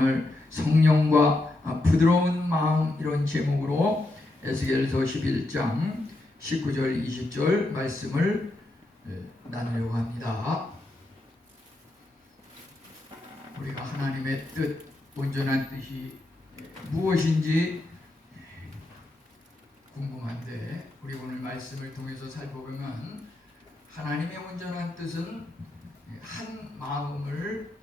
오늘 성령과 부드러운 마음 이런 제목으로 에스겔서 11장 19절 20절 말씀을 나누려고 합니다. 우리가 하나님의 뜻, 온전한 뜻이 무엇인지 궁금한데 우리 오늘 말씀을 통해서 살펴보면 하나님의 온전한 뜻은 한 마음을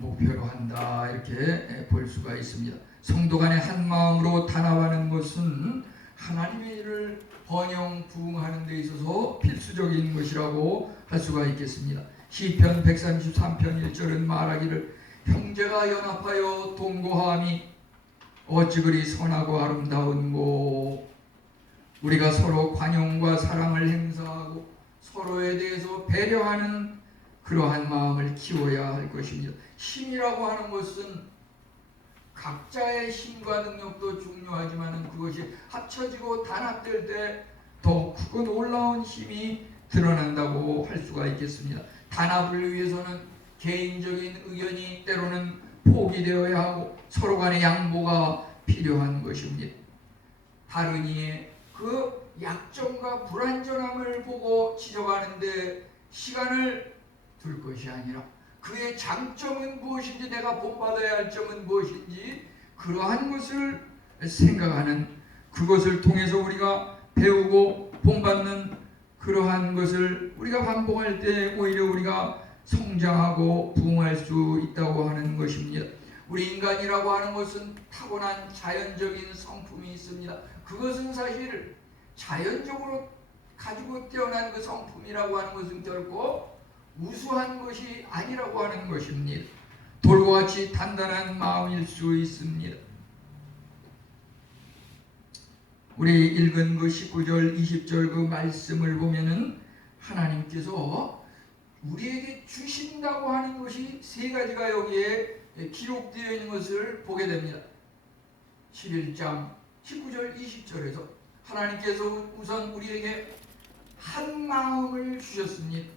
목표로 한다 이렇게 볼 수가 있습니다. 성도 간의 한 마음으로 단합하는 것은 하나님의 일을 번영 부응하는 데 있어서 필수적인 것이라고 할 수가 있겠습니다. 시편 133편 1절은 말하기를 형제가 연합하여 동거함이 어찌 그리 선하고 아름다운고. 우리가 서로 관용과 사랑을 행사하고 서로에 대해서 배려하는 그러한 마음을 키워야 할 것입니다. 힘이라고 하는 것은 각자의 힘과 능력도 중요하지만 그것이 합쳐지고 단합될 때 더 크고 놀라운 힘이 드러난다고 할 수가 있겠습니다. 단합을 위해서는 개인적인 의견이 때로는 포기되어야 하고 서로 간의 양보가 필요한 것입니다. 다른 이의 그 약점과 불완전함을 보고 지적하는데 시간을 둘 것이 아니라 그의 장점은 무엇인지 내가 본받아야 할 점은 무엇인지 그러한 것을 생각하는 그것을 통해서 우리가 배우고 본받는 그러한 것을 우리가 반복할 때 오히려 우리가 성장하고 부흥할 수 있다고 하는 것입니다. 우리 인간이라고 하는 것은 타고난 자연적인 성품이 있습니다. 그것은 사실 자연적으로 가지고 태어난 그 성품이라고 하는 것은 결코 우수한 것이 아니라고 하는 것입니다. 돌과 같이 단단한 마음일 수 있습니다. 우리 읽은 그 19절 20절 그 말씀을 보면은 하나님께서 우리에게 주신다고 하는 것이 세 가지가 여기에 기록되어 있는 것을 보게 됩니다. 11장 19절 20절에서 하나님께서 우선 우리에게 한 마음을 주셨습니다.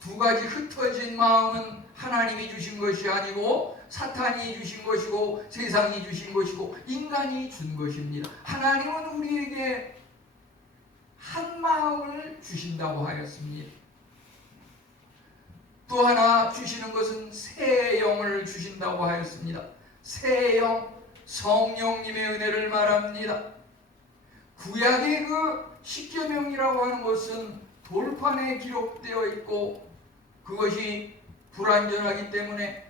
두 가지 흩어진 마음은 하나님이 주신 것이 아니고 사탄이 주신 것이고 세상이 주신 것이고 인간이 준 것입니다. 하나님은 우리에게 한 마음을 주신다고 하였습니다. 또 하나 주시는 것은 새 영을 주신다고 하였습니다. 새 영, 성령님의 은혜를 말합니다. 구약의 그 십계명이라고 하는 것은 돌판에 기록되어 있고 그것이 불완전하기 때문에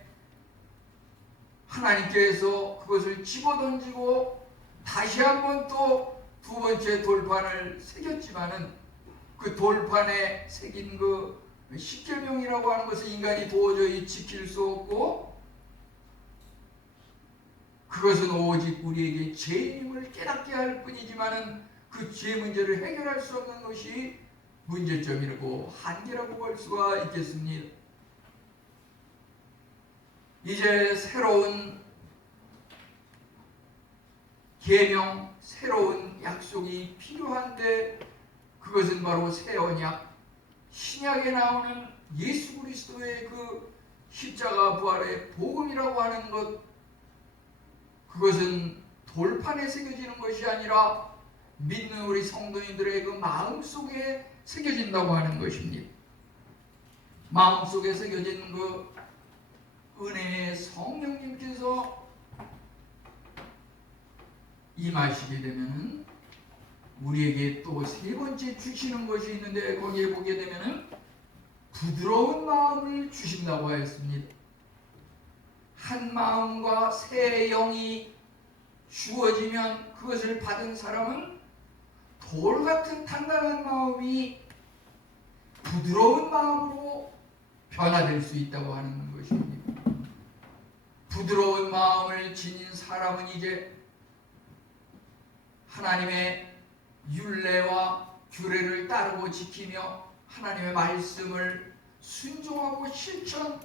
하나님께서 그것을 집어던지고 다시 한번 또 두 번째 돌판을 새겼지만은 그 돌판에 새긴 그 십계명이라고 하는 것을 인간이 도저히 지킬 수 없고 그것은 오직 우리에게 죄임을 깨닫게 할 뿐이지만은 그 죄 문제를 해결할 수 없는 것이 문제점이라고 한계라고 볼 수가 있겠습니다. 이제 새로운 계명, 새로운 약속이 필요한데 그것은 바로 새 언약, 신약에 나오는 예수 그리스도의 그 십자가 부활의 복음이라고 하는 것, 그것은 돌판에 새겨지는 것이 아니라 믿는 우리 성도인들의 그 마음속에 새겨진다고 하는 것입니다. 마음속에 새겨진 그 은혜의 성령님께서 임하시게 되면 우리에게 또 세 번째 주시는 것이 있는데 거기에 보게 되면 부드러운 마음을 주신다고 하였습니다. 한 마음과 새 영이 주어지면 그것을 받은 사람은 돌 같은 단단한 마음이 부드러운 마음으로 변화될 수 있다고 하는 것입니다. 부드러운 마음을 지닌 사람은 이제 하나님의 율례와 규례를 따르고 지키며 하나님의 말씀을 순종하고 실천하는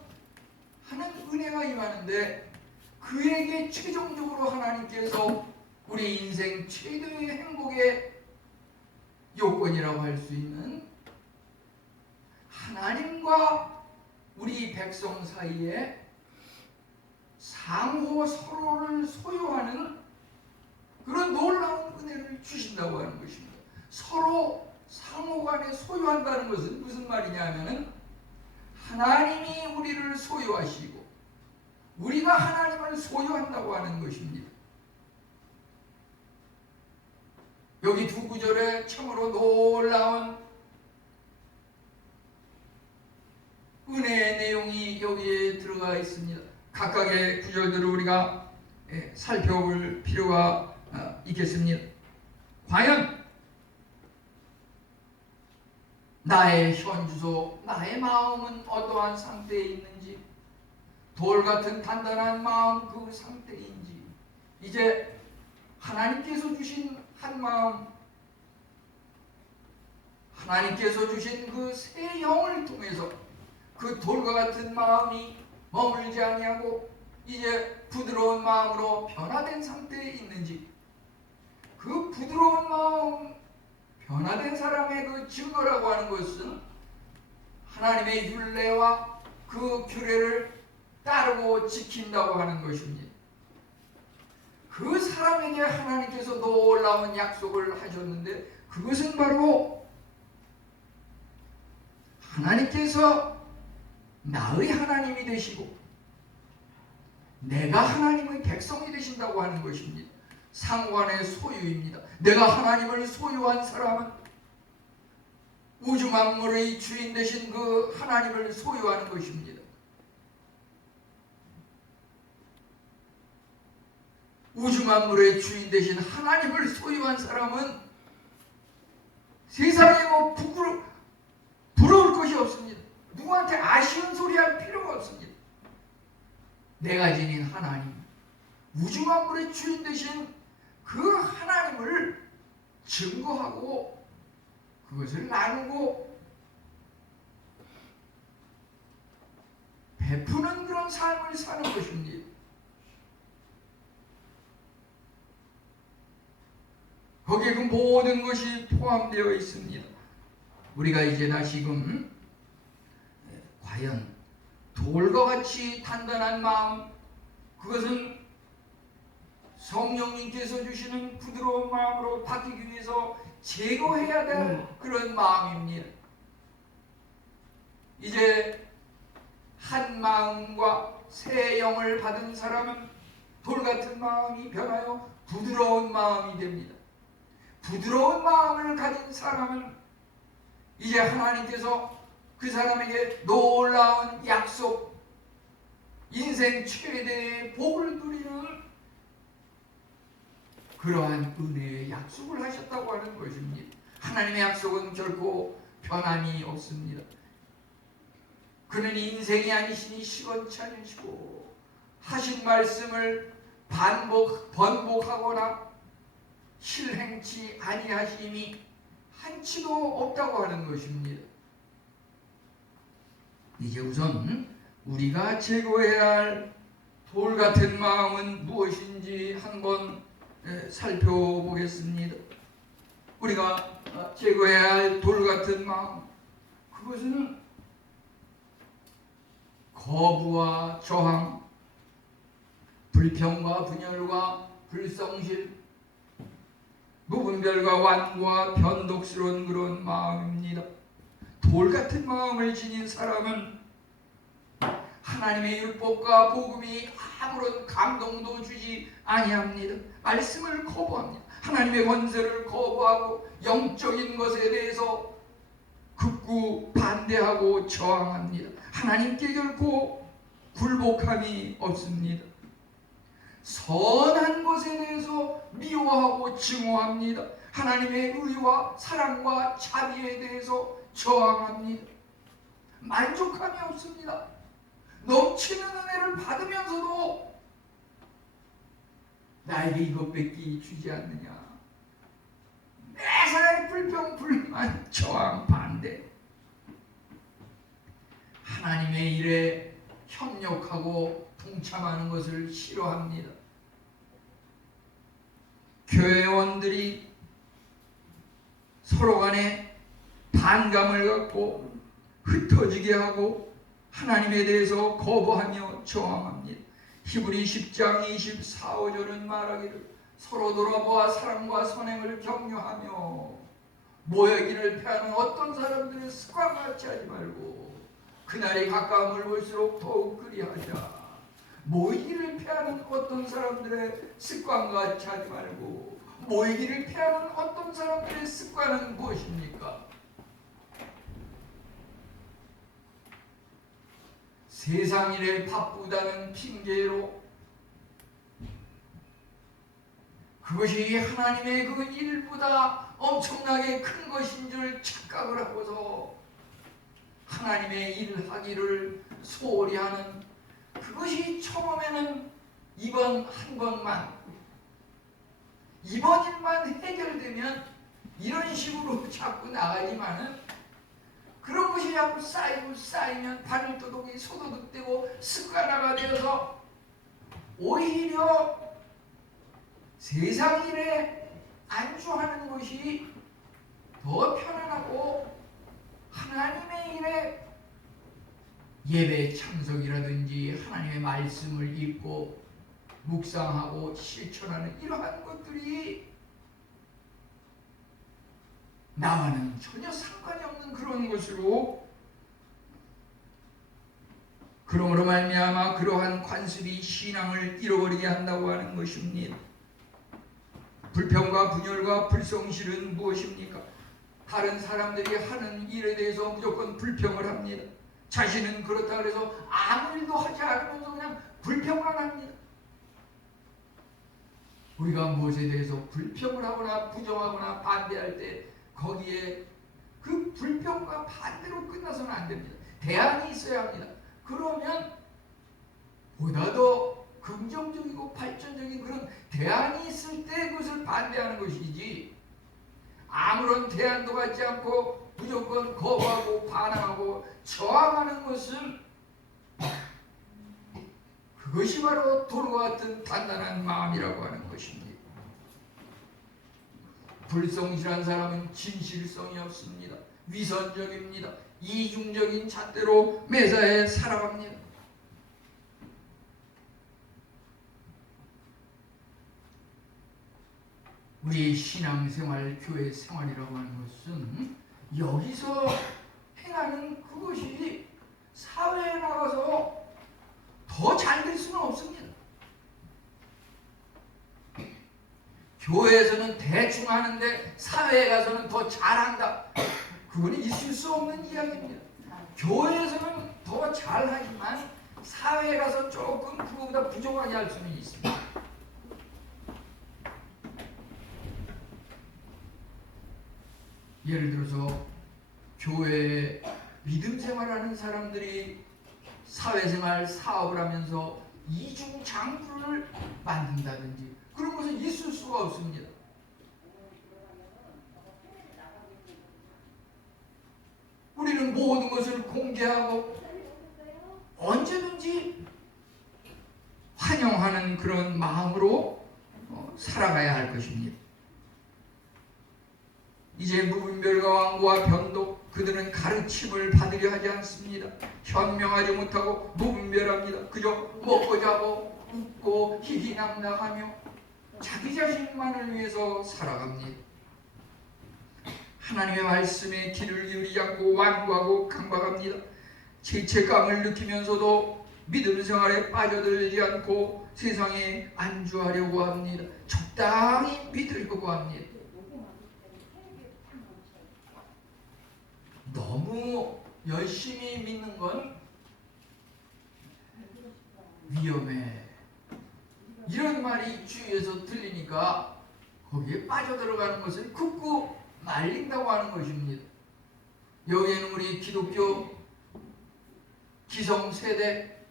은혜가 임하는데 그에게 최종적으로 하나님께서 우리 인생 최대의 행복의 요건이라고 할 수 있는 하나님과 우리 백성 사이에 상호 서로를 소유하는 그런 놀라운 은혜를 주신다고 하는 것입니다. 서로 상호간에 소유한다는 것은 무슨 말이냐 하면은 하나님이 우리를 소유하시고 우리가 하나님을 소유한다고 하는 것입니다. 여기 두 구절에 참으로 놀라운 은혜의 내용이 여기에 들어가 있습니다. 각각의 구절들을 우리가 살펴볼 필요가 있겠습니다. 과연 나의 현주소, 나의 마음은 어떠한 상태에 있는지, 돌같은 단단한 마음 그 상태인지, 이제 하나님께서 주신 한 마음, 하나님께서 주신 그 새 영을 통해서 그 돌과 같은 마음이 머물지 아니하고 이제 부드러운 마음으로 변화된 상태에 있는지, 그 부드러운 마음, 변화된 사람의 그 증거라고 하는 것은 하나님의 율례와 그 규례를 따르고 지킨다고 하는 것입니다. 그 사람에게 하나님께서 놀라운 약속을 하셨는데 그것은 바로 하나님께서 나의 하나님이 되시고 내가 하나님의 백성이 되신다고 하는 것입니다. 상호간의 소유입니다. 내가 하나님을 소유한 사람은 우주 만물의 주인 되신 그 하나님을 소유하는 것입니다. 우주 만물의 주인 되신 하나님을 소유한 사람은 세상에 뭐 부러울 것이 없습니다. 누구한테 아쉬운 소리 할 필요가 없습니다. 내가 지닌 하나님, 우주 만물의 주인 되신 그 하나님을 증거하고 그것을 나누고 베푸는 그런 삶을 사는 것입니다. 거기에 그 모든 것이 포함되어 있습니다. 우리가 이제 다시금 과연 돌과 같이 단단한 마음, 그것은 성령님께서 주시는 부드러운 마음으로 바뀌기 위해서 제거해야 될 그런 마음입니다. 이제 한 마음과 새 영을 받은 사람은 돌같은 마음이 변하여 부드러운 마음이 됩니다. 부드러운 마음을 가진 사람은 이제 하나님께서 그 사람에게 놀라운 약속, 인생 최대의 복을 누리는 그러한 은혜의 약속을 하셨다고 하는 것입니다. 하나님의 약속은 결코 변함이 없습니다. 그는 인생이 아니시니 시건찮으시고 하신 말씀을 번복하거나 실행치 아니하심이 한치도 없다고 하는 것입니다. 이제 우선 우리가 제거해야 할 돌같은 마음은 무엇인지 한번 살펴보겠습니다. 우리가 제거해야 할 돌같은 마음, 그것은 거부와 저항, 불평과 분열과 불성실, 무분별과 완고와 변덕스러운 그런 마음입니다. 돌같은 마음을 지닌 사람은 하나님의 율법과 복음이 아무런 감동도 주지 아니합니다. 말씀을 거부합니다. 하나님의 권세를 거부하고 영적인 것에 대해서 극구 반대하고 저항합니다. 하나님께 결코 굴복함이 없습니다. 선한 것에 대해서 미워하고 증오합니다. 하나님의 의와 사랑과 자비에 대해서 저항합니다. 만족함이 없습니다. 넘치는 은혜를 받으면서도 나에게 이것밖에 주지 않느냐. 매사에 불평, 불만, 저항, 반대. 하나님의 일에 협력하고 동참하는 것을 싫어합니다. 교회원들이 서로 간에 반감을 갖고 흩어지게 하고 하나님에 대해서 거부하며 저항합니다. 히브리 10장 24, 5절은 말하기를 서로 돌아보아 사랑과 선행을 격려하며 모여기를 패하는 어떤 사람들의 습관과 같이 하지 말고 그날이 가까움을 볼수록 더욱 그리하자. 모이기를 패하는 어떤 사람들의 습관과 같이 하지 말고 모이기를 패하는 어떤 사람들의 습관은 무엇입니까? 세상 일에 바쁘다는 핑계로 그것이 하나님의 그 일보다 엄청나게 큰 것인 줄 착각을 하고서 하나님의 일을 하기를 소홀히 하는, 그것이 처음에는 이번 일만 해결되면 이런 식으로 자꾸 나가지만은 그런 것이 자꾸 쌓이면 바늘도둑이 소도둑되고 습관화가 되어서 오히려 세상 일에 안주하는 것이 더 편안하고 하나님의 일에 예배 참석이라든지 하나님의 말씀을 읽고 묵상하고 실천하는 이러한 것들이 나와는 전혀 상관이 없는 그런 것으로, 그러므로 말미암아 그러한 관습이 신앙을 잃어버리게 한다고 하는 것입니다. 불평과 분열과 불성실은 무엇입니까? 다른 사람들이 하는 일에 대해서 무조건 불평을 합니다. 자신은 그렇다 그래서 아무 일도 하지 않으면서 그냥 불평만 합니다. 우리가 무엇에 대해서 불평을 하거나 부정하거나 반대할 때 거기에 그 불평과 반대로 끝나서는 안 됩니다. 대안이 있어야 합니다. 그러면 보다 더 긍정적이고 발전적인 그런 대안이 있을 때 그것을 반대하는 것이지, 아무런 대안도 갖지 않고 무조건 거부하고 반항하고 저항하는 것은, 그것이 바로 돌과 같은 단단한 마음이라고 하는 것입니다. 불성실한 사람은 진실성이 없습니다. 위선적입니다. 이중적인 잣대로 매사에 살아갑니다. 우리 신앙생활, 교회 생활이라고 하는 것은 여기서 행하는 그것이 사회에 나가서 더 잘 될 수는 없습니다. 교회에서는 대충 하는데 사회에 가서는 더 잘한다, 그거는 있을 수 없는 이야기입니다. 교회에서는 더 잘하지만 사회에 가서 조금 그거보다 부족하게 할 수는 있습니다. 예를 들어서 교회에 믿음 생활하는 사람들이 사회생활 사업을 하면서 이중 장부를 만든다든지 그런 것은 있을 수가 없습니다. 우리는 모든 것을 공개하고 언제든지 환영하는 그런 마음으로 살아가야 할 것입니다. 이제 무분별과 완고와 변덕, 그들은 가르침을 받으려 하지 않습니다. 현명하지 못하고 무분별합니다. 그저 먹고 자고 웃고 희희낙낙하며 자기 자신만을 위해서 살아갑니다. 하나님의 말씀에 귀를 기울이지 않고 완고하고 강박합니다. 죄책감을 느끼면서도 믿음 생활에 빠져들지 않고 세상에 안주하려고 합니다. 적당히 믿으려고 합니다. 너무 열심히 믿는 건 위험해, 이런 말이 주위에서 들리니까 거기에 빠져들어가는 것을 극구 말린다고 하는 것입니다. 여기에는 우리 기독교 기성세대,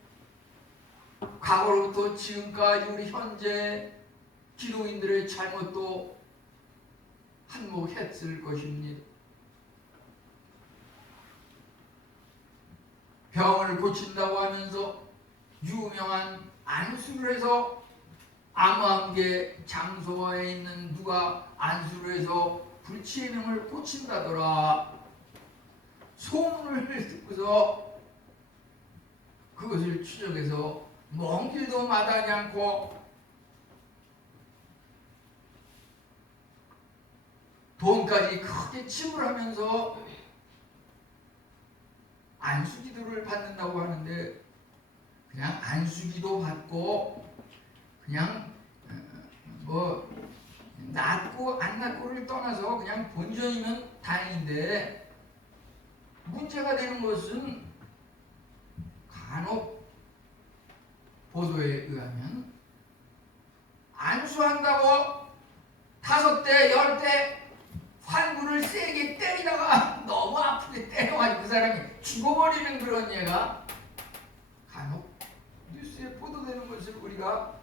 과거로부터 지금까지 우리 현재 기독인들의 잘못도 한몫했을 것입니다. 병을 고친다고 하면서 유명한 안수를 해서 암암계 장소에 있는 누가 안수를 해서 불치의 병을 고친다더라 소문을 듣고서 그것을 추적해서 먼 길도 마다하지 않고 돈까지 크게 지불하면서 안수기도를 받는다고 하는데, 그냥 안수기도 받고 그냥 뭐 낫고 안 낫고를 떠나서 그냥 본전이면 다행인데, 문제가 되는 것은 간혹 보도에 의하면 안수한다고 5대 10대 환구를 세게 때리다가 너무 아프게 때려가지고 그 사람이 죽어버리는 그런 예가 간혹 뉴스에 보도되는 것을 우리가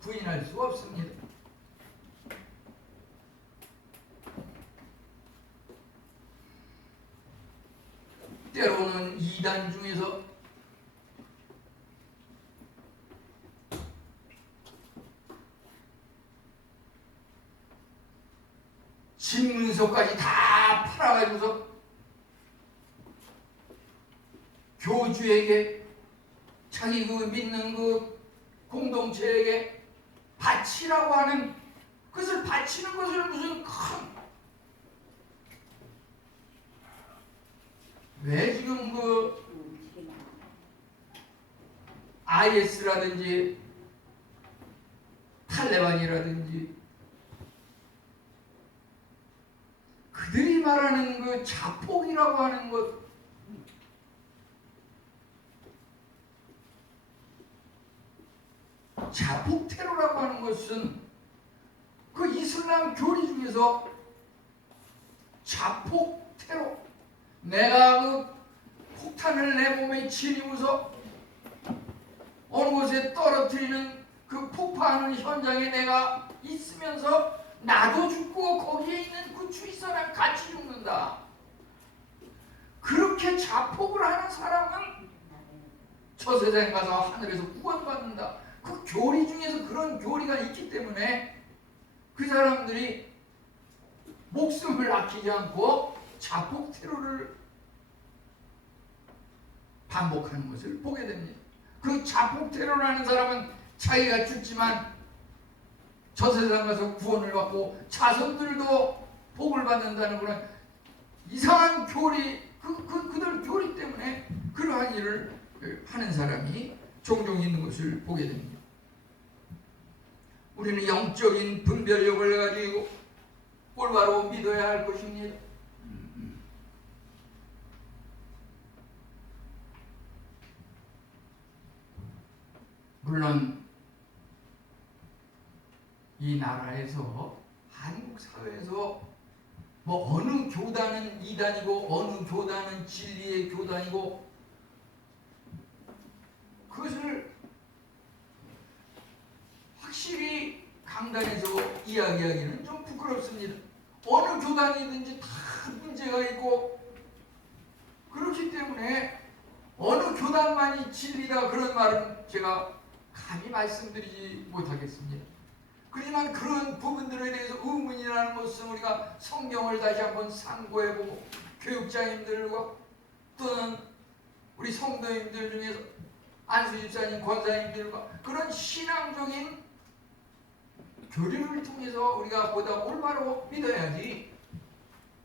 부인할 수 없습니다. 때로는 이단 중에서 집문서까지 다 팔아가지고서 교주에게, 자기 그 믿는 그 공동체에게 바치라고 하는, 그것을 바치는 것을 무슨 왜 지금 그 IS라든지 탈레반이라든지 그들이 말하는 그 자폭이라고 하는 것, 자폭 테러라고 하는 것은 그 이슬람 교리 중에서 자폭 테러, 내가 그 폭탄을 내 몸에 지니고서 어느 곳에 떨어뜨리는 그 폭파하는 현장에 내가 있으면서 나도 죽고 거기에 있는 그 주위 사람 같이 죽는다. 그렇게 자폭을 하는 사람은 저 세상에 가서 하늘에서 구원받는다. 그 교리 중에서 그런 교리가 있기 때문에 그 사람들이 목숨을 아끼지 않고 자폭 테러를 반복하는 것을 보게 됩니다. 그 자폭 테러를 하는 사람은 자기가 죽지만 저 세상 가서 구원을 받고 자손들도 복을 받는다는 그런 이상한 교리, 그들 교리 때문에 그러한 일을 하는 사람이 종종 있는 것을 보게 됩니다. 우리는 영적인 분별력을 가지고 올바로 믿어야 할 것입니다. 물론 이 나라에서, 한국 사회에서 뭐 어느 교단은 이단이고 어느 교단은 진리의 교단이고, 그것을 확실히 강단에서 이야기하기는 좀 부끄럽습니다. 어느 교단이든지 다 문제가 있고, 그렇기 때문에 어느 교단만이 진리다 그런 말은 제가 감히 말씀드리지 못하겠습니다. 그렇지만 그런 부분들에 대해서 의문이라는 것은 우리가 성경을 다시 한번 상고해보고, 교육자님들과 또는 우리 성도님들 중에서 안수집사님, 권사님들과 그런 신앙적인 교류를 통해서 우리가 보다 올바로 믿어야지,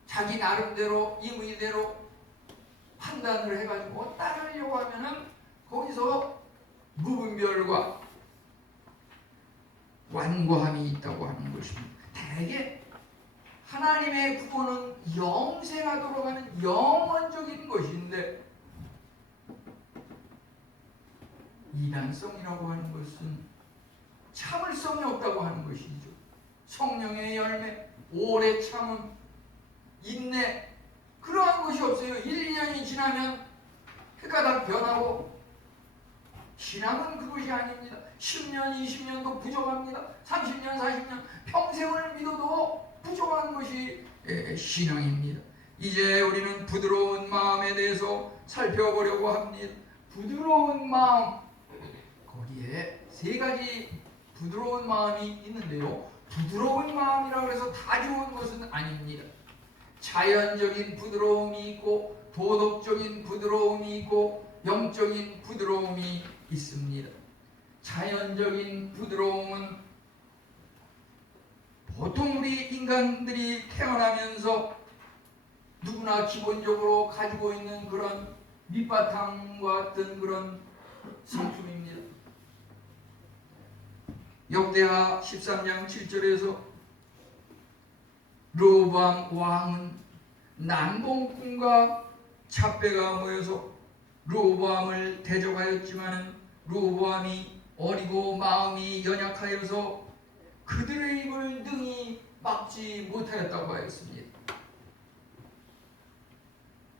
자기 나름대로 임의대로 판단을 해가지고 따르려고 하면은 거기서 무분별과 완고함이 있다고 하는 것입니다. 대개 하나님의 구원은 영생하도록 하는 영원적인 것인데, 이단성이라고 하는 것은 참을성이 없다고 하는 것이죠. 성령의 열매, 오래 참음, 인내, 그러한 것이 없어요. 1, 2년이 지나면 해가 다 변하고, 신앙은 그것이 아닙니다. 10년, 20년도 부족합니다. 30년, 40년, 평생을 믿어도 부족한 것이 신앙입니다. 이제 우리는 부드러운 마음에 대해서 살펴보려고 합니다. 부드러운 마음, 거기에 3가지 부드러운 마음이 있는데요, 부드러운 마음이라고 해서 다 좋은 것은 아닙니다. 자연적인 부드러움이 있고, 도덕적인 부드러움이 있고, 영적인 부드러움이 있습니다. 자연적인 부드러움은 보통 우리 인간들이 태어나면서 누구나 기본적으로 가지고 있는 그런 밑바탕과 같은 그런 성품입니다. 역대하 13장 7절에서 르호보암 왕은 남봉꾼과 잡배가 모여서 르호보암을 대적하였지만 르호보암이 어리고 마음이 연약하여서 그들의 입을 능히 막지 못하였다고 하였습니다.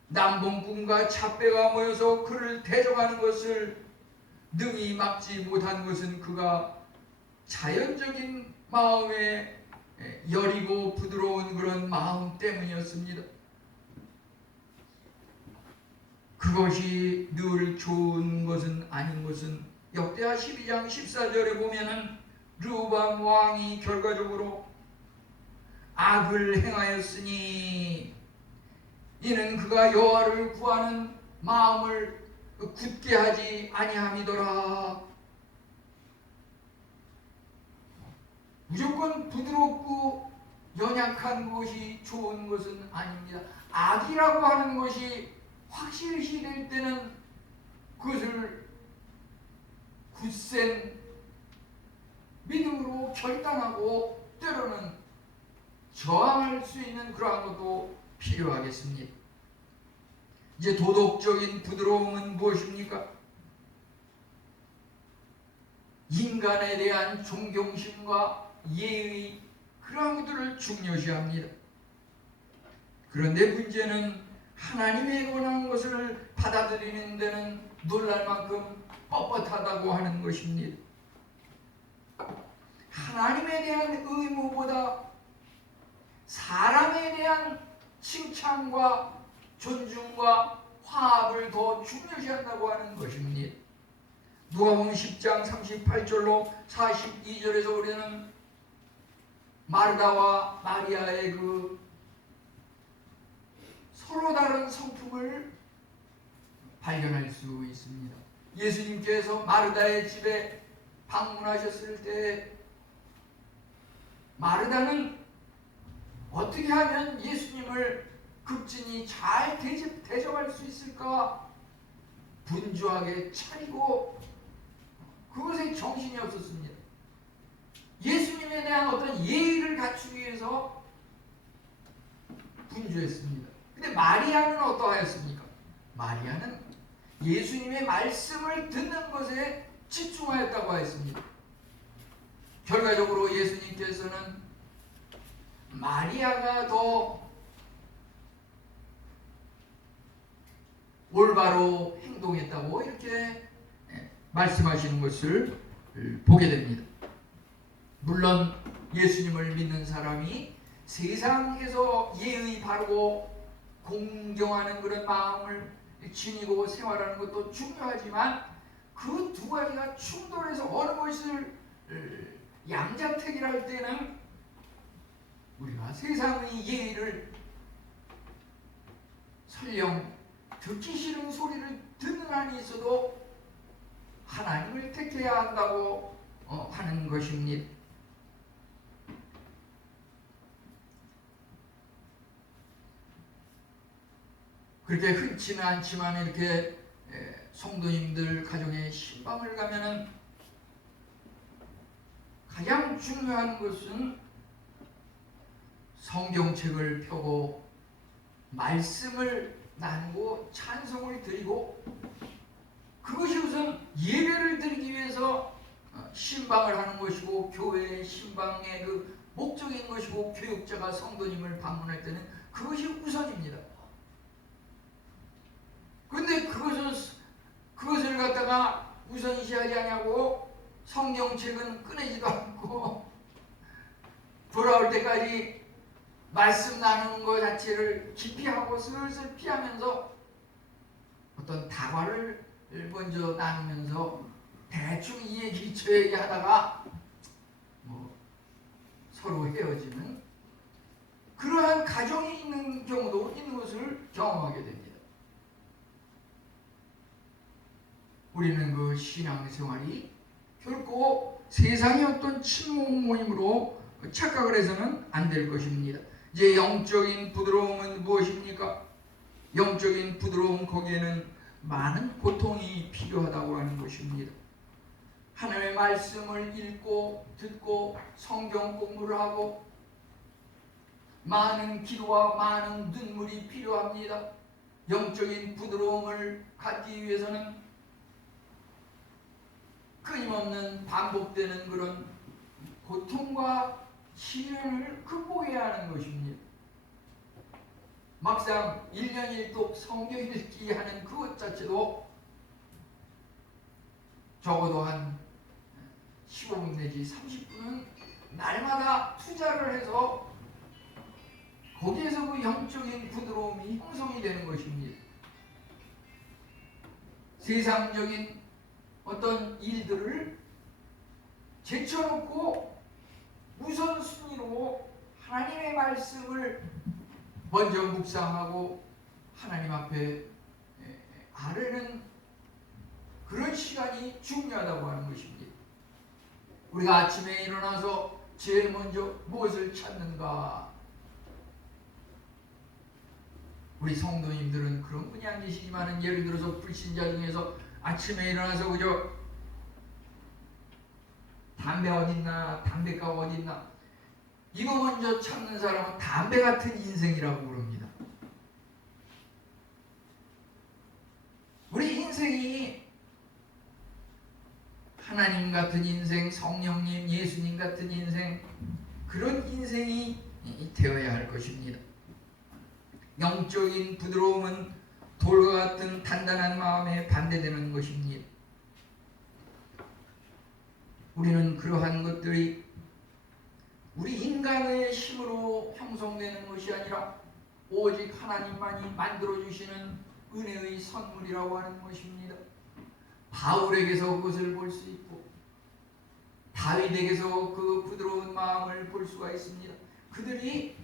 남봉꾼과 잡배가 모여서 그를 대적하는 것을 능히 막지 못한 것은 그가 자연적인 마음에 여리고 부드러운 그런 마음 때문이었습니다. 그것이 늘 좋은 것은 아닌 것은 역대하 12장 14절에 보면은 르호보암 왕이 결과적으로 악을 행하였으니 이는 그가 여호와를 구하는 마음을 굳게 하지 아니함이더라. 무조건 부드럽고 연약한 것이 좋은 것은 아닙니다. 악이라고 하는 것이 확실시 될 때는 그것을 굳센 믿음으로 결단하고 때로는 저항할 수 있는 그러한 것도 필요하겠습니다. 이제 도덕적인 부드러움은 무엇입니까? 인간에 대한 존경심과 예의, 그런 것들을 중요시합니다. 그런데 문제는 하나님의 원하는 것을 받아들이는 데는 놀랄 만큼 뻣뻣하다고 하는 것입니다. 하나님에 대한 의무보다 사람에 대한 칭찬과 존중과 화합을 더 중요시한다고 하는 것입니다. 누가복음 10장 38절로 42절에서 우리는 마르다와 마리아의 그 서로 다른 성품을 발견할 수 있습니다. 예수님께서 마르다의 집에 방문하셨을 때 마르다는 어떻게 하면 예수님을 극진히 잘 대접할 수 있을까 분주하게 차리고 그것에 정신이 없었습니다. 예수님에 대한 어떤 예의를 갖추기 위해서 분주했습니다. 근데 마리아는 어떠하였습니까? 마리아는 예수님의 말씀을 듣는 것에 집중하였다고 하였습니다. 결과적으로 예수님께서는 마리아가 더 올바로 행동했다고 이렇게 말씀하시는 것을 보게 됩니다. 물론 예수님을 믿는 사람이 세상에서 예의 바르고 공경하는 그런 마음을 지니고 생활하는 것도 중요하지만 그 두 가지가 충돌해서 어느 것을 양자택일 할 때는 우리가 세상의 예의를 설령 듣기 싫은 소리를 듣는 한이 있어도 하나님을 택해야 한다고 하는 것입니다. 그렇게 흔치는 않지만 이렇게 성도님들 가정에 신방을 가면은 가장 중요한 것은 성경책을 펴고 말씀을 나누고 찬송을 드리고 그것이 우선 예배를 드리기 위해서 신방을 하는 것이고 교회의 신방의 그 목적인 것이고 교육자가 성도님을 방문할 때는 그것이 우선입니다. 그런데 그것을 갖다가 우선시하지 않냐고 성경책은 꺼내지도 않고 돌아올 때까지 말씀 나누는 것 자체를 기피하고 슬슬 피하면서 어떤 다과를 먼저 나누면서 대충 이 얘기 저 얘기 하다가 서로 헤어지는 그러한 가정이 있는 경우도 있는 것을 경험하게 됩니다. 우리는 그 신앙생활이 결코 세상의 어떤 침묵 모임으로 착각을 해서는 안 될 것입니다. 이제 영적인 부드러움은 무엇입니까? 영적인 부드러움, 거기에는 많은 고통이 필요하다고 하는 것입니다. 하나님의 말씀을 읽고 듣고 성경 공부를 하고 많은 기도와 많은 눈물이 필요합니다. 영적인 부드러움을 갖기 위해서는 끊임없는 반복되는 그런 고통과 시련을 극복해야 하는 것입니다. 막상 1년 1독 성경 읽기 하는 그것 자체도 적어도 한 15분 내지 30분은 날마다 투자를 해서 거기에서 그 영적인 부드러움이 형성이 되는 것입니다. 세상적인 어떤 일들을 제쳐놓고 우선순위로 하나님의 말씀을 먼저 묵상하고 하나님 앞에 아뢰는 그런 시간이 중요하다고 하는 것입니다. 우리가 아침에 일어나서 제일 먼저 무엇을 찾는가? 우리 성도님들은 그런 분이 안 계시지만 예를 들어서 불신자 중에서 아침에 일어나서 그저 담배 어딨나, 담배값 어딨나, 이거 먼저 찾는 사람은 담배 같은 인생이라고 부릅니다. 우리 인생이 하나님 같은 인생, 성령님, 예수님 같은 인생, 그런 인생이 되어야 할 것입니다. 영적인 부드러움은 돌과 같은 단단한 마음에 반대되는 것입니다. 우리는 그러한 것들이 우리 인간의 힘으로 형성되는 것이 아니라 오직 하나님만이 만들어주시는 은혜의 선물이라고 하는 것입니다. 바울에게서 그것을 볼 수 있고 다윗에게서 그 부드러운 마음을 볼 수가 있습니다. 그들이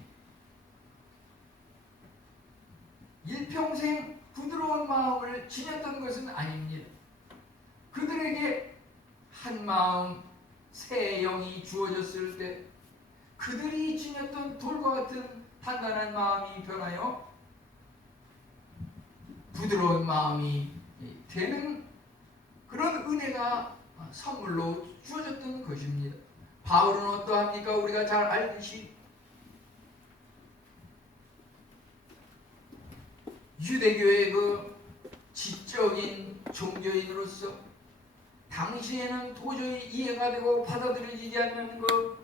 일평생 부드러운 마음을 지녔던 것은 아닙니다. 그들에게 한 마음 새 영이 주어졌을 때 그들이 지녔던 돌과 같은 단단한 마음이 변하여 부드러운 마음이 되는 그런 은혜가 선물로 주어졌던 것입니다. 바울은 어떠합니까? 우리가 잘 알듯이 유대교의 그 지적인 종교인으로서 당시에는 도저히 이해가 되고 받아들여지지 않는 그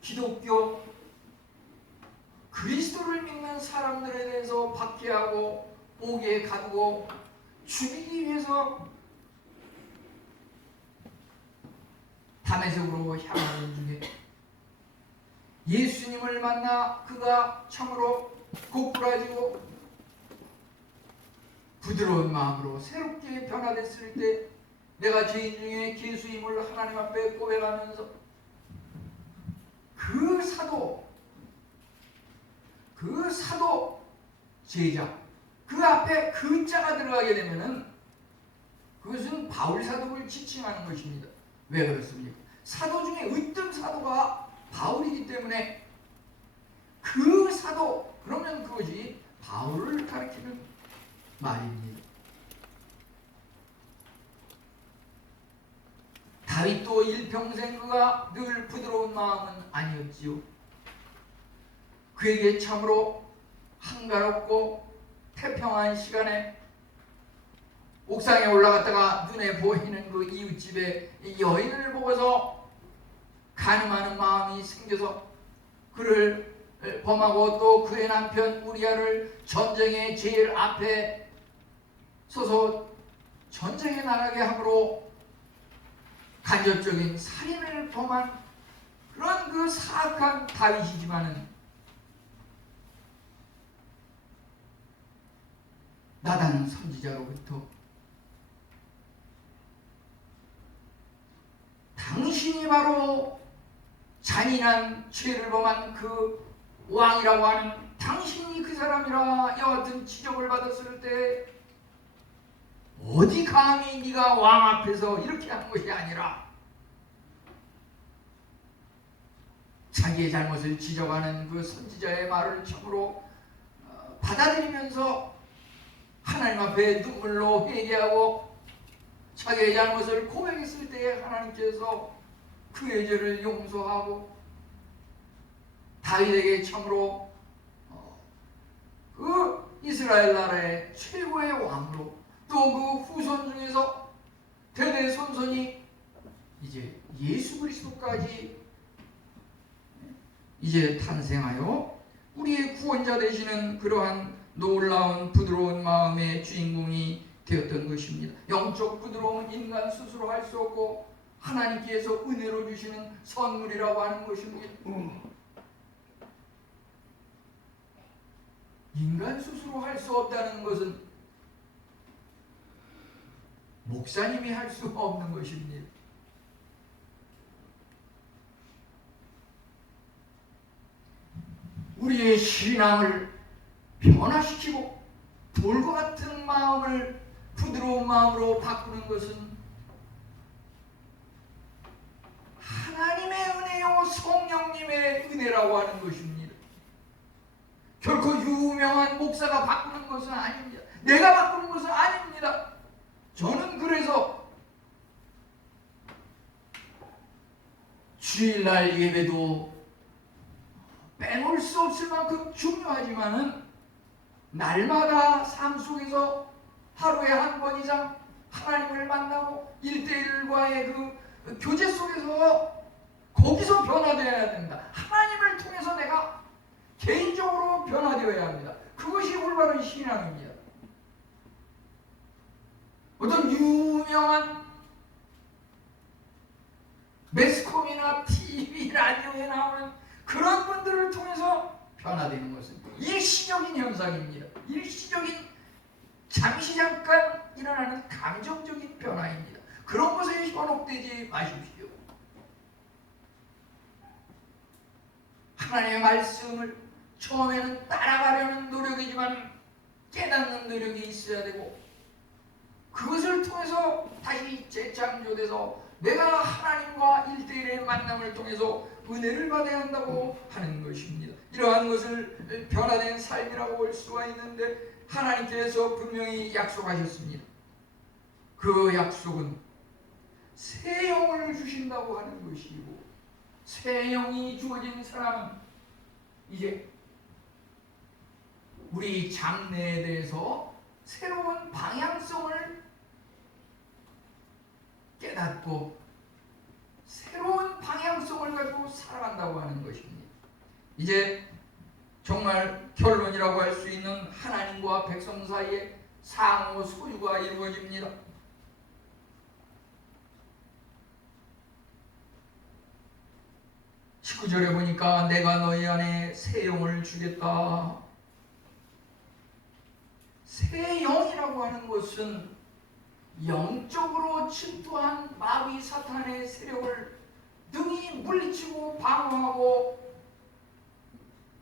기독교 그리스도를 믿는 사람들에 대해서 박해하고 옥에 가두고 죽이기 위해서 다메섹으로 향하는 중에 예수님을 만나 그가 참으로 고꾸라지고 부드러운 마음으로 새롭게 변화됐을 때 내가 죄인 중에 죄수임을 하나님 앞에 고백하면서 그 사도 제자 그 앞에 그 자가 들어가게 되면은 그것은 바울 사도를 지칭하는 것입니다. 왜 그렇습니까? 사도 중에 으뜸 사도가 바울이기 때문에 그 사도 그러면 그것이 바울을 가리키는 말입니다. 다윗도 일평생 그가 늘 부드러운 마음은 아니었지요. 그에게 참으로 한가롭고 태평한 시간에 옥상에 올라갔다가 눈에 보이는 그 이웃집의 여인을 보고서 간음하는 마음이 생겨서 그를 범하고 또 그의 남편 우리아를 전쟁의 제일 앞에 서서 전쟁에 나가게 함으로 간접적인 살인을 범한 그런 그 사악한 다윗이지만은 나단 선지자로부터 당신이 바로 잔인한 죄를 범한 그 왕이라고 하는 당신이 그 사람이라 여하튼 지적을 받았을 때 어디 감히 네가 왕 앞에서 이렇게 한 것이 아니라 자기의 잘못을 지적하는 그 선지자의 말을 참으로 받아들이면서 하나님 앞에 눈물로 회개하고 자기의 잘못을 고백했을 때에 하나님께서 그의 죄를 용서하고 다윗에게 참으로 그 이스라엘 나라의 최고의 왕으로 또 그 후손 중에서 대대손손이 이제 예수 그리스도까지 이제 탄생하여 우리의 구원자 되시는 그러한 놀라운 부드러운 마음의 주인공이 되었던 것입니다. 영적 부드러운 인간 스스로 할 수 없고 하나님께서 은혜로 주시는 선물이라고 하는 것입니다. 인간 스스로 할 수 없다는 것은 목사님이 할 수 없는 것입니다. 우리의 신앙을 변화시키고 돌과 같은 마음을 부드러운 마음으로 바꾸는 것은 하나님의 은혜요 성령님의 은혜라고 하는 것입니다. 결코 유명한 목사가 바꾸는 것은 아닙니다. 내가 바꾸는 것은 아닙니다. 저는 그래서 주일날 예배도 빼놓을 수 없을 만큼 중요하지만은 날마다 삶 속에서 하루에 한 번 이상 하나님을 만나고 1:1과의 그 교제 속에서 거기서 변화되어야 된다. 하나님을 통해서 내가 개인적으로 변화되어야 합니다. 그것이 올바른 신앙입니다. 어떤 유명한 매스컴이나 TV, 라디오에 나오는 그런 분들을 통해서 변화되는 것은 일시적인 현상입니다. 일시적인 잠시 잠깐 일어나는 감정적인 변화입니다. 그런 것에 현혹되지 마십시오. 하나님의 말씀을 처음에는 따라가려는 노력이지만 깨닫는 노력이 있어야 되고 그것을 통해서 다시 재창조돼서 내가 하나님과 1:1의 만남을 통해서 은혜를 받아야 한다고 하는 것입니다. 이러한 것을 변화된 삶이라고 볼 수가 있는데 하나님께서 분명히 약속하셨습니다. 그 약속은 새 영을 주신다고 하는 것이고 새 영이 주어진 사람은 이제 우리 장래에 대해서 새로운 방향성을 깨닫고 새로운 방향성을 가지고 살아간다고 하는 것입니다. 이제 정말 결론이라고 할 수 있는 하나님과 백성 사이에 상호 소유가 이루어집니다. (19절에) 보니까 내가 너희 안에 새 영을 주겠다. 새 영이라고 하는 것은 영적으로 침투한 마귀 사탄의 세력을 능히 물리치고 방어하고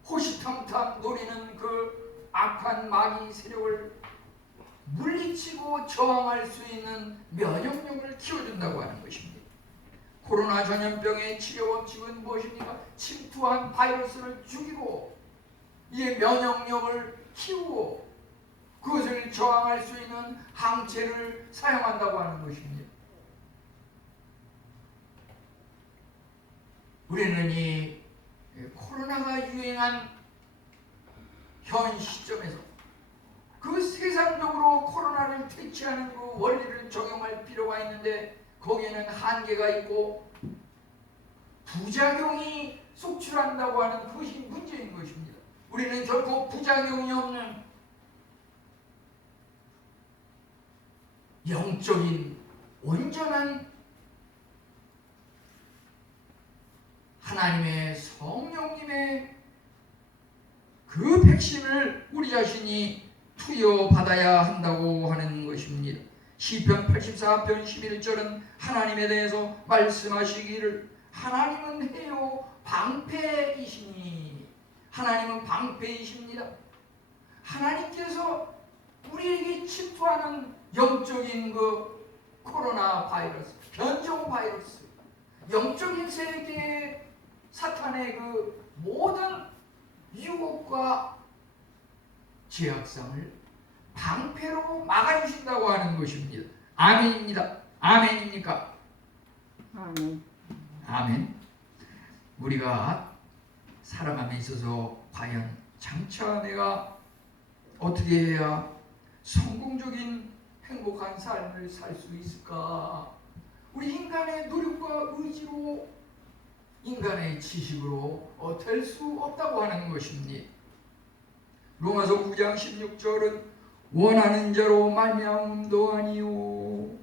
호시탐탐 노리는 그 악한 마귀 세력을 물리치고 저항할 수 있는 면역력을 키워준다고 하는 것입니다. 코로나 전염병의 치료 원칙은 무엇입니까? 침투한 바이러스를 죽이고 이의 면역력을 키우고 그것을 저항할 수 있는 항체를 사용한다고 하는 것입니다. 우리는 이 코로나가 유행한 현 시점에서 그 세상적으로 코로나를 퇴치하는 그 원리를 적용할 필요가 있는데 거기에는 한계가 있고 부작용이 속출한다고 하는 그것이 문제인 것입니다. 우리는 결코 부작용이 없는 영적인 온전한 하나님의 성령님의 그 백신을 우리 자신이 투여받아야 한다고 하는 것입니다. 시편 84편 11절은 하나님에 대해서 말씀하시기를 하나님은 해요 방패이시니 하나님은 방패이십니다. 하나님께서 우리에게 침투하는 영적인 그 코로나 바이러스, 변종 바이러스, 영적인 세계의 사탄 사탄의 그 모든 유혹과 죄악성을 방패로 막아주신다고 하는 것입니다. 아멘입니다. 아멘입니까? 아멘. 아멘. 우리가 살아감에 있어서 과연 장차 내가 어떻게 해야 성공적인 행복한 삶을 살 수 있을까? 우리 인간의 노력과 의지로, 인간의 지식으로 될 수 없다고 하는 것입니다. 로마서 9장 16절은 원하는 자로 말미암음도 아니요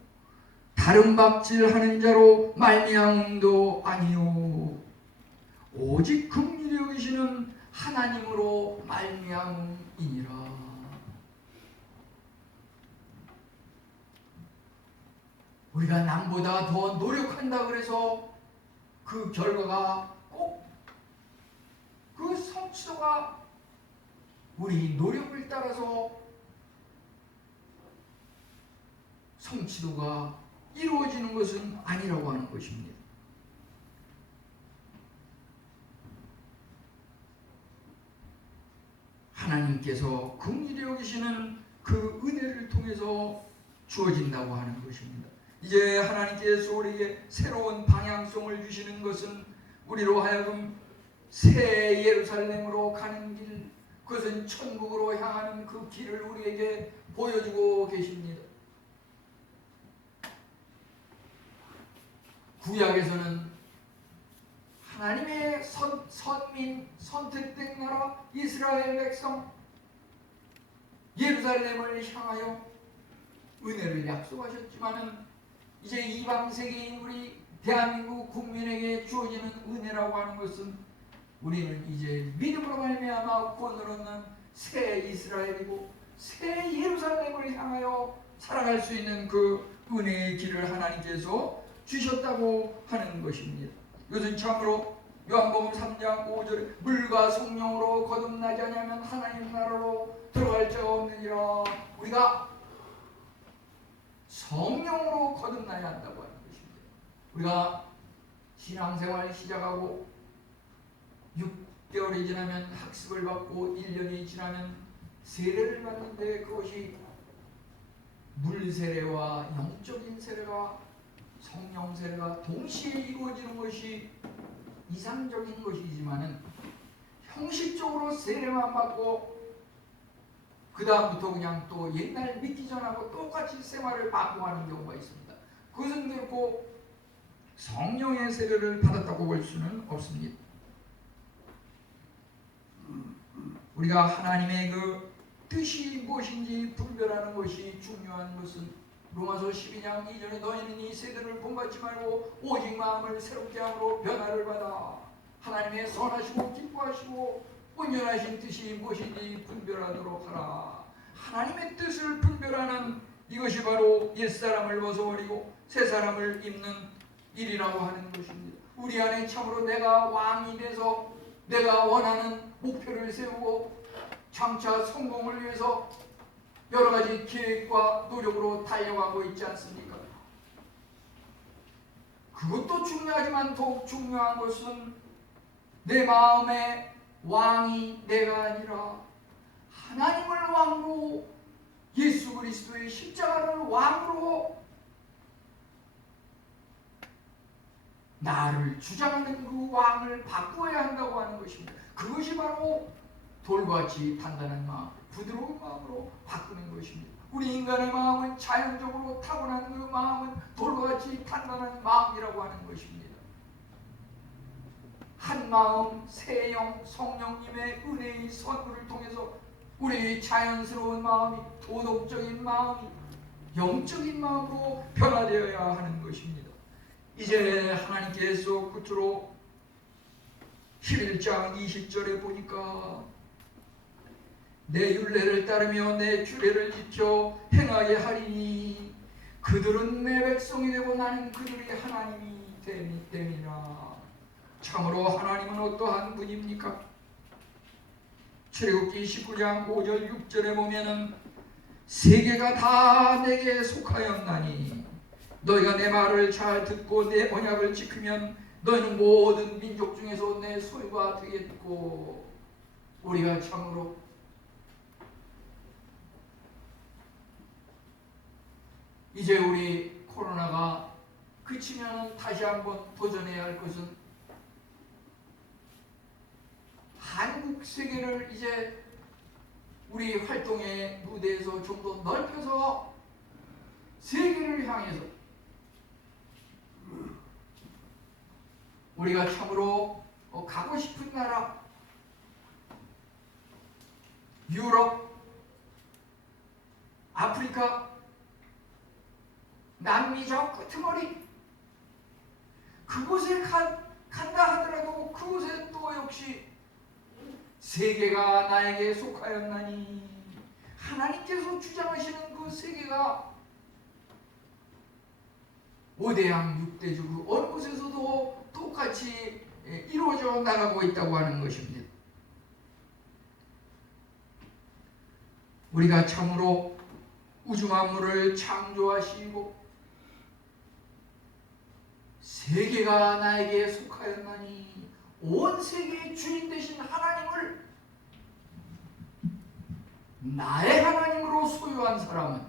다른 박질하는 자로 말미암음도 아니요 오직 긍휼히 여기시는 하나님으로 말미암음이니라. 우리가 남보다 더 노력한다 그래서 그 결과가 꼭 그 성취도가 우리 노력을 따라서 성취도가 이루어지는 것은 아니라고 하는 것입니다. 하나님께서 긍휼히 여기시는 그 은혜를 통해서 주어진다고 하는 것입니다. 이제 하나님께서 우리에게 새로운 방향성을 주시는 것은 우리로 하여금 새 예루살렘으로 가는 길, 그것은 천국으로 향하는 그 길을 우리에게 보여주고 계십니다. 구약에서는 하나님의 선민, 선택된 나라 이스라엘 백성 예루살렘을 향하여 은혜를 약속하셨지만은 이제 이방 세계인 우리 대한민국 국민에게 주어지는 은혜라고 하는 것은 우리는 이제 믿음으로 말미암아 구원을 얻는 새 이스라엘이고 새 예루살렘을 향하여 살아갈 수 있는 그 은혜의 길을 하나님께서 주셨다고 하는 것입니다. 이것은 참으로 요한복음 3장 5절에 물과 성령으로 거듭나지 않으면 하나님 나라로 들어갈 자가 없느니라. 우리가 성령으로 거듭나야 한다고 하는 것입니다. 우리가 신앙생활을 시작하고 6개월이 지나면 학습을 받고 1년이 지나면 세례를 받는데 그것이 물세례와 영적인 세례가 성령 세례가 동시에 이루어지는 것이 이상적인 것이지만은 형식적으로 세례만 받고 그 다음부터 그냥 또 옛날 믿기 전하고 똑같이 생활을 반복하는 경우가 있습니다. 그것은 결코 성령의 세례를 받았다고 볼 수는 없습니다. 우리가 하나님의 그 뜻이 무엇인지 분별하는 것이 중요한 것은 로마서 12장 2절에 너희는 이 세대를 본받지 말고 오직 마음을 새롭게 함으로 변화를 받아 하나님의 선하시고 기뻐하시고 온전하신 뜻이 무엇인지 분별하도록 하라. 하나님의 뜻을 분별하는 이것이 바로 옛사람을 벗어버리고 새사람을 입는 일이라고 하는 것입니다. 우리 안에 참으로 내가 왕이 돼서 내가 원하는 목표를 세우고 장차 성공을 위해서 여러 가지 계획과 노력으로 달려가고 있지 않습니까? 그것도 중요하지만 더욱 중요한 것은 내 마음의 왕이 내가 아니라 하나님을 왕으로 예수 그리스도의 십자가를 왕으로 나를 주장하는 그 왕을 바꾸어야 한다고 하는 것입니다. 그것이 바로 돌같이 단단한 마음, 부드러운 마음으로 바꾸는 것입니다. 우리 인간의 마음은 자연적으로 타고난 그 마음은 돌같이 단단한 마음이라고 하는 것입니다. 한 마음, 새 영, 성령님의 은혜의 선물을 통해서 우리의 자연스러운 마음이 도덕적인 마음이 영적인 마음으로 변화되어야 하는 것입니다. 이제 하나님께서 끝으로 11장 20절에 보니까 내 율례를 따르며 내 규례를 지켜 행하게 하리니 그들은 내 백성이 되고 나는 그들의 하나님이 됨이라. 참으로 하나님은 어떠한 분입니까? 출애굽기 19장 5절 6절에 보면은 세계가 다 내게 속하였나니 너희가 내 말을 잘 듣고 내 언약을 지키면 너희는 모든 민족 중에서 내 소유가 되겠고, 우리가 참으로 이제 우리 코로나가 그치면 다시 한번 도전해야 할 것은 한국 세계를 이제 우리 활동의 무대에서 좀 더 넓혀서 세계를 향해서 우리가 참으로 가고 싶은 나라, 유럽, 아프리카, 남미 저 끄트머리 그곳에 간다 하더라도 그곳에 또 역시 세계가 나에게 속하였나니, 하나님께서 주장하시는 그 세계가 5대양 6대주 그 어느 곳에서도 똑같이 이루어져 나가고 있다고 하는 것입니다. 우리가 참으로 우주 만물을 창조하시고 세계가 나에게 속하였나니, 온 세계의 주인 되신 하나님을 나의 하나님으로 소유한 사람은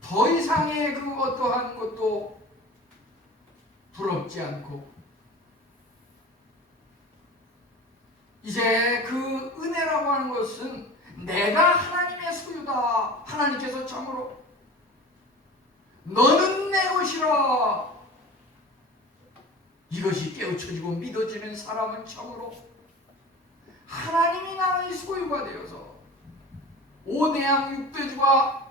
더 이상의 그 어떠한 것도 부럽지 않고, 이제 그 은혜라고 하는 것은 내가 하나님의 소유다. 하나님께서 참으로 너는 내 것이라, 이것이 깨우쳐지고 믿어지는 사람은 참으로 하나님이 나의 소유가 되어서 5대양 6대주가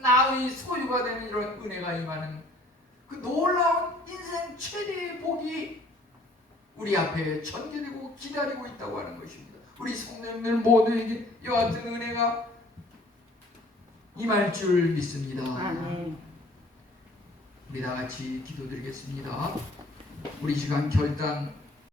나의 소유가 되는 이런 은혜가 임하는 그 놀라운 인생 최대의 복이 우리 앞에 전개되고 기다리고 있다고 하는 것입니다. 우리 성도님들 모두에게 이와 같은 은혜가 임할 줄 믿습니다. 아멘. 우리 다 같이 기도드리겠습니다. 우리 시간 결단